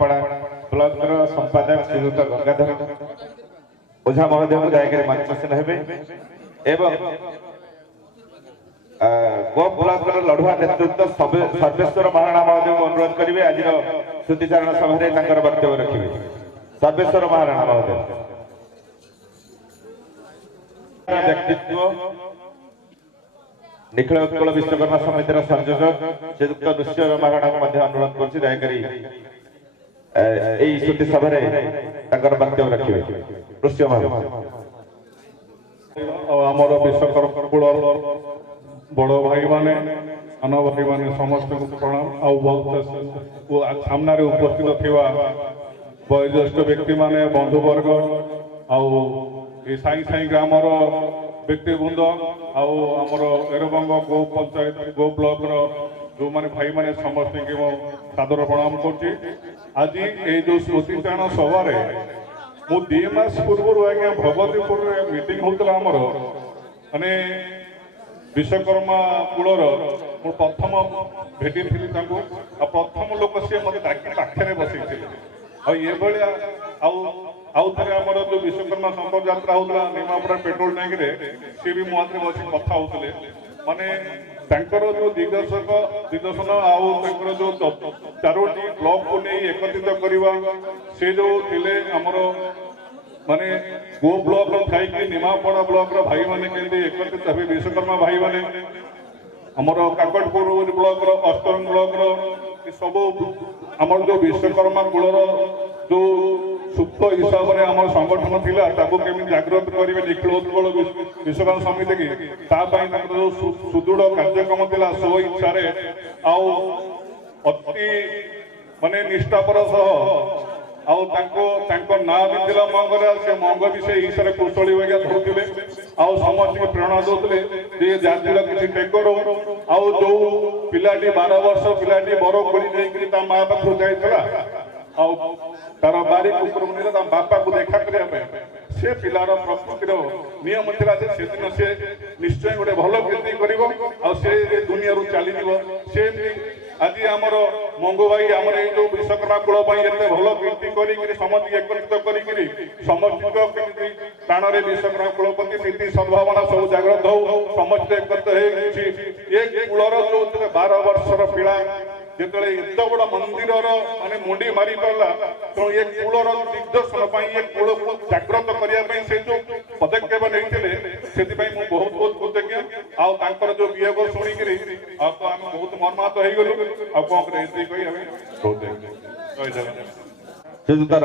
Block संपादक श्रीयुक्त गंगाधर ओझा महोदय को जाकर मंचन हेबे एवं गो ब्लॉक लड़ुआ नेतृत्व सर्वेश्वर महाराणा महोदय को अनुरोध करेंगे आज श्रुतिचारण सभा वक्तव्य रखिए। सर्वेश्वर महाराणा महोदय व्यक्तित्व निखिल उत्कल विश्वकर्मा समितिर संयोजक श्रीयुक्त नृसिंह महाराणा को अनुरोध कर श्रुति सभा वक्तव्य रखिए। नृसिंह महाराणा आमर विश्वकर्मा कुल बड़ भाई माने सान भाई माने समस्त को प्रणाम। सामने उपस्थित थिबा वयोज्येष्ठ व्यक्ति माने बंधुवर्ग साई साई ग्रामर व्यक्तिवृंद आमर एरबंग गो पंचायत गो ब्लॉक जो माने भाई माने समस्त को सादर प्रणाम कर। आज ये जो स्मृतिचारण सभा मु 2 मास पूर्व आज्ञा भगवतीपुर मीटिंग होता आमर माने विश्वकर्मा कुलर मु प्रथम भेटी थी प्रथम लोक सी मत पाखे बसई ये आउे जो विश्वकर्मा संपर्क यात्रा होता निमापड़ा पेट्रोल टैंक सी भी मुझे बस कथा होते माने जो दिग्दर्शन आउर जो 4टी ब्लॉक को नहीं एकत्रित करवा से जो थिले आमर माने गो ब्लॉक थी निमापड़ा ब्लॉक भाई माने केंद्र एकत्रित हे विश्वकर्मा भाई माने आमर काकटपुर ब्लॉक अष्टरंग ब्लॉक सब आमर जो विश्वकर्मा कुलर जो सुप्त हिसाब से आम संगठन थिला ताको केमी जागृत करेंगे निखिल उत्कल विश्वकर्मा समिति की जो सुदृढ़ कार्यक्रम थिला सो इच्छा अति माने निष्ठापर ना भी थिला मंगल से मंग भी से ईश्वर कुशली वैया धरुले समस्त को प्रेरणा दौले जातिर किसी टेकर जो पिलाटी 12 वर्ष पिलाटी बर खोली माँ पाखु जाइला तार बारी कुकुर मुनि बापा को देखा करने से पिलार प्रकृतिर नियम था से दिन से निश्चय गोटे भल कीर्ति कर दुनिया चली से आज आमर मंगू भाई आमर जो विश्वकर्मा कुल भल कीर्ति कर समस्त एकत्रित कर समस्त प्राण में विश्वकर्मा कुलपति नीति सद्भावना सब जागृत हो समस्त एकत्रित ये कूलर जो 12 वर्षर पिला जो एत बड़ मंदिर माने मुंडी मारी पारा तो ये कूलर दिग्दर्शन ये कूल को जागृत करने से जो पदक्षेप नहीं बहुत बहुत कृतज्ञ जो वियोग शुणिक आम बहुत मर्माहत हो गलु कौन कही